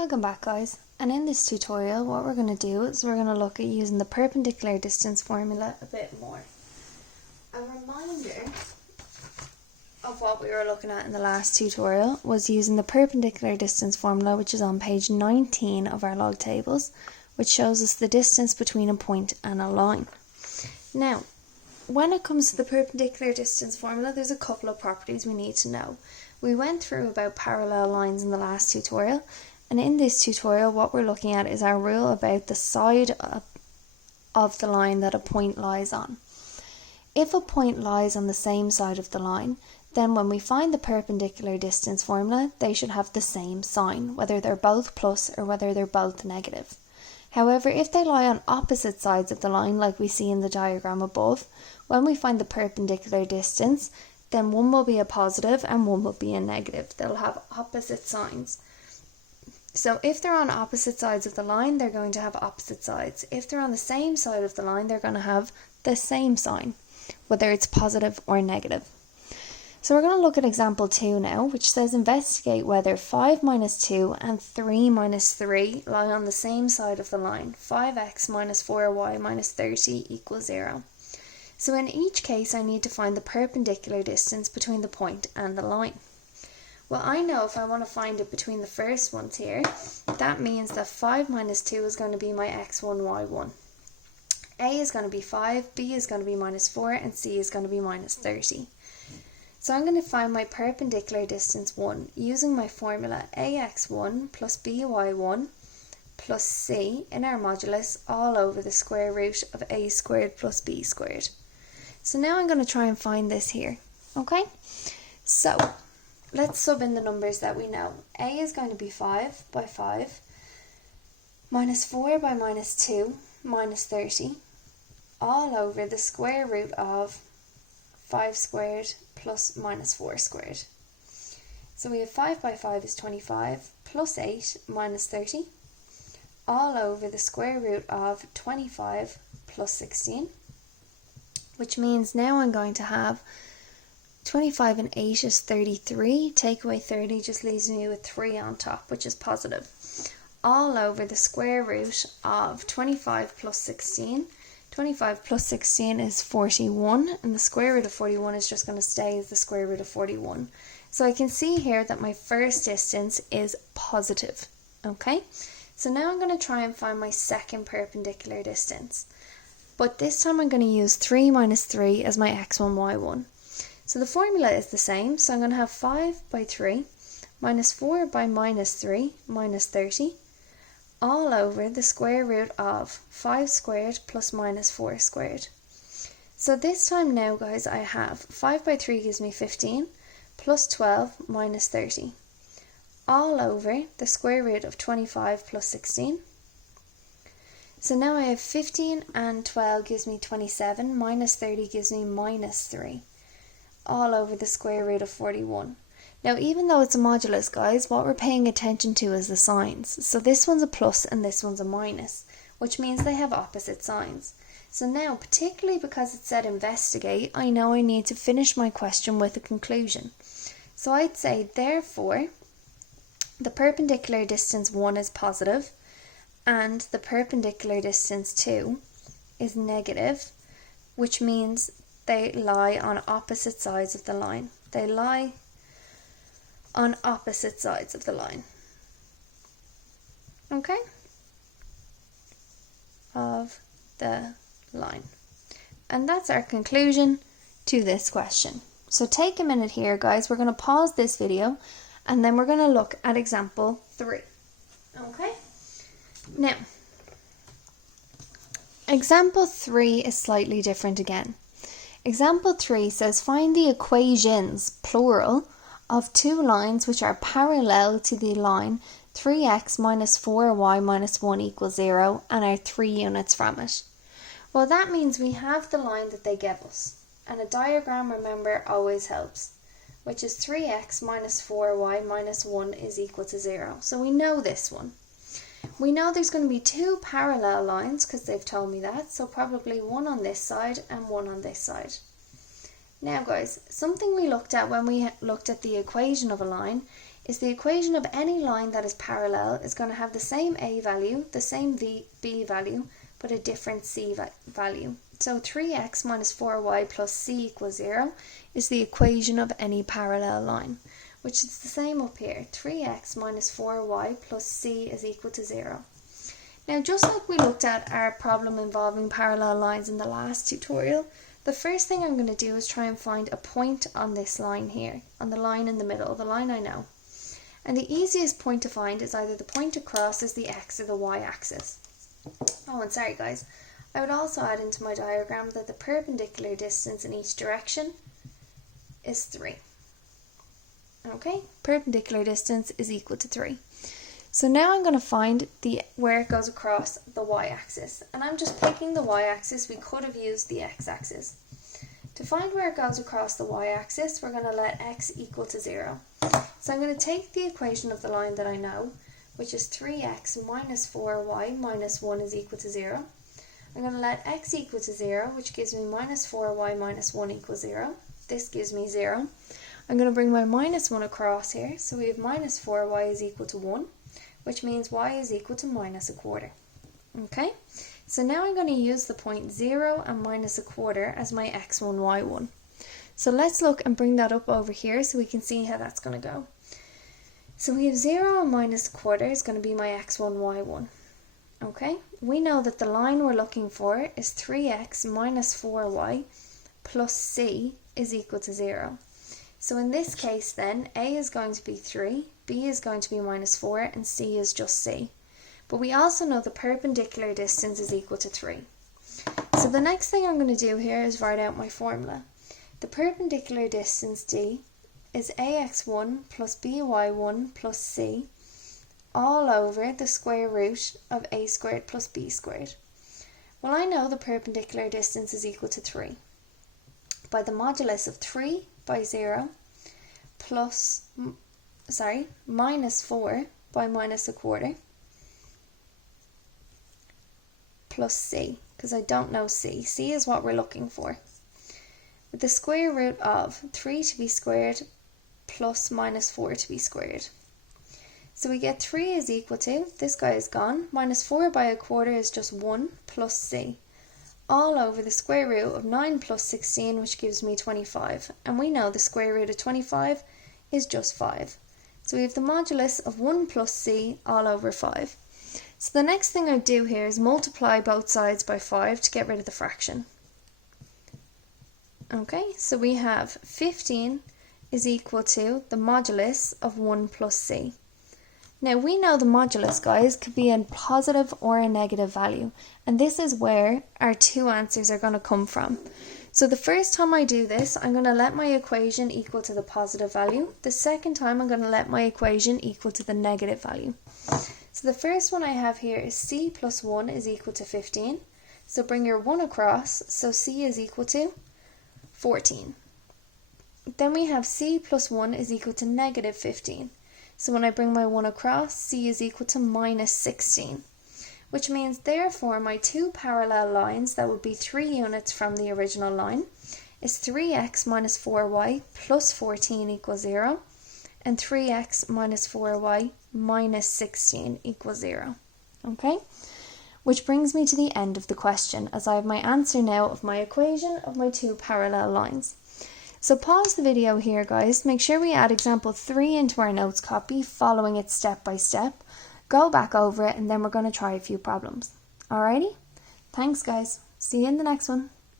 Welcome back, guys, and in this tutorial what we're going to do is we're going to look at using the perpendicular distance formula a bit more. A reminder of what we were looking at in the last tutorial was using the perpendicular distance formula, which is on page 19 of our log tables, which shows us the distance between a point and a line. Now, when it comes to the perpendicular distance formula, there's a couple of properties we need to know. We went through about parallel lines in the last tutorial, and in this tutorial what we're looking at is our rule about the side of the line that a point lies on. If a point lies on the same side of the line, then when we find the perpendicular distance formula, they should have the same sign, whether they're both plus or whether they're both negative. However, if they lie on opposite sides of the line, like we see in the diagram above, when we find the perpendicular distance, then one will be a positive and one will be a negative. They'll have opposite signs. So if they're on opposite sides of the line, they're going to have opposite sides. If they're on the same side of the line, they're going to have the same sign, whether it's positive or negative. So we're going to look at example 2 now, which says investigate whether 5 minus 2 and 3 minus 3 lie on the same side of the line. 5x minus 4y minus 30 equals 0. So in each case, I need to find the perpendicular distance between the point and the line. Well, I know if I want to find it between the first ones here, that means that 5 minus 2 is going to be my x1, y1. A is going to be 5, B is going to be minus 4, and C is going to be minus 30. So I'm going to find my perpendicular distance 1 using my formula ax1 plus by1 plus c in our modulus all over the square root of a squared plus b squared. So now I'm going to try and find this here, okay? So let's sub in the numbers that we know. A is going to be 5 by 5, minus 4 by minus 2, minus 30, all over the square root of 5 squared plus minus 4 squared. So we have 5 by 5 is 25, plus 8 minus 30, all over the square root of 25 plus 16, which means now I'm going to have 25 and 8 is 33, take away 30 just leaves me with 3 on top, which is positive, all over the square root of 25 plus 16. 25 plus 16 is 41, and the square root of 41 is just going to stay as the square root of 41. So I can see here that my first distance is positive, okay? So now I'm going to try and find my second perpendicular distance. But this time I'm going to use 3 minus 3 as my x1, y1. So the formula is the same, so I'm going to have 5 by 3 minus 4 by minus 3 minus 30 all over the square root of 5 squared plus minus 4 squared. So this time now, guys, I have 5 by 3 gives me 15 plus 12 minus 30 all over the square root of 25 plus 16. So now I have 15 and 12 gives me 27, minus 30 gives me minus 3. All over the square root of 41. Now, even though it's a modulus, guys, what we're paying attention to is the signs. So this one's a plus and this one's a minus, which means they have opposite signs. So now, particularly because it said investigate, I know I need to finish my question with a conclusion. So I'd say, therefore, the perpendicular distance 1 is positive and the perpendicular distance 2 is negative, which means they lie on opposite sides of the line. They lie on opposite sides of the line. Okay? Of the line. And that's our conclusion to this question. So take a minute here, guys. We're going to pause this video and then we're going to look at example 3. Okay? Now, example 3 is slightly different again. Example 3 says find the equations, plural, of two lines which are parallel to the line 3x minus 4y minus 1 equals 0 and are 3 units from it. Well, that means we have the line that they give us. And a diagram, remember, always helps. Which is 3x minus 4y minus 1 is equal to 0. So we know this one. We know there's going to be two parallel lines because they've told me that. So probably one on this side and one on this side. Now, guys, something we looked at when we looked at the equation of a line is the equation of any line that is parallel is going to have the same a value, the same b value, but a different c value. So 3x minus 4y plus c equals 0 is the equation of any parallel line, which is the same up here. 3x minus 4y plus c is equal to 0. Now, just like we looked at our problem involving parallel lines in the last tutorial, the first thing I'm going to do is try and find a point on this line here, on the line in the middle, the line I know. And the easiest point to find is either the point across as the x or the y-axis. Oh, and sorry guys, I would also add into my diagram that the perpendicular distance in each direction is 3. Okay, perpendicular distance is equal to 3. So now I'm going to find where it goes across the y-axis, and I'm just picking the y-axis. We could have used the x-axis. To find where it goes across the y-axis, we're going to let x equal to 0. So I'm going to take the equation of the line that I know, which is 3x minus 4y minus 1 is equal to 0. I'm going to let x equal to 0, which gives me minus 4y minus 1 equals 0. This gives me 0. I'm going to bring my minus 1 across here, so we have minus 4y is equal to 1. Which means y is equal to minus a quarter. Okay, so now I'm going to use the point 0 and minus a quarter as my x1, y1. So let's look and bring that up over here so we can see how that's going to go. So we have 0 and minus a quarter is going to be my x1, y1. Okay, we know that the line we're looking for is 3x minus 4y plus c is equal to 0. So in this case then, a is going to be 3, b is going to be minus 4, and c is just c. But we also know the perpendicular distance is equal to 3. So the next thing I'm going to do here is write out my formula. The perpendicular distance d is ax1 plus by1 plus c all over the square root of a squared plus b squared. Well, I know the perpendicular distance is equal to 3 by the modulus of 3 by 0 minus 4 by minus a quarter plus c, because I don't know c. C is what we're looking for. With the square root of 3 to be squared plus minus 4 to be squared. So we get 3 is equal to, this guy is gone, minus 4 by a quarter is just 1 plus c, all over the square root of 9 plus 16, which gives me 25. And we know the square root of 25 is just 5. So we have the modulus of 1 plus c all over 5. So the next thing I do here is multiply both sides by 5 to get rid of the fraction. Okay, so we have 15 is equal to the modulus of 1 plus c. Now we know the modulus, guys, could be a positive or a negative value, and this is where our two answers are going to come from. So the first time I do this, I'm going to let my equation equal to the positive value. The second time I'm going to let my equation equal to the negative value. So the first one I have here is c plus 1 is equal to 15. So bring your 1 across, so c is equal to 14. Then we have c plus 1 is equal to negative 15. So when I bring my 1 across, c is equal to minus 16. Which means therefore my two parallel lines, that would be 3 units from the original line, is 3x minus 4y plus 14 equals 0, and 3x minus 4y minus 16 equals 0. Okay? Which brings me to the end of the question, as I have my answer now of my equation of my two parallel lines. So pause the video here, guys. Make sure we add example 3 into our notes copy, following it step by step. Go back over it, and then we're going to try a few problems. Alrighty? Thanks, guys. See you in the next one.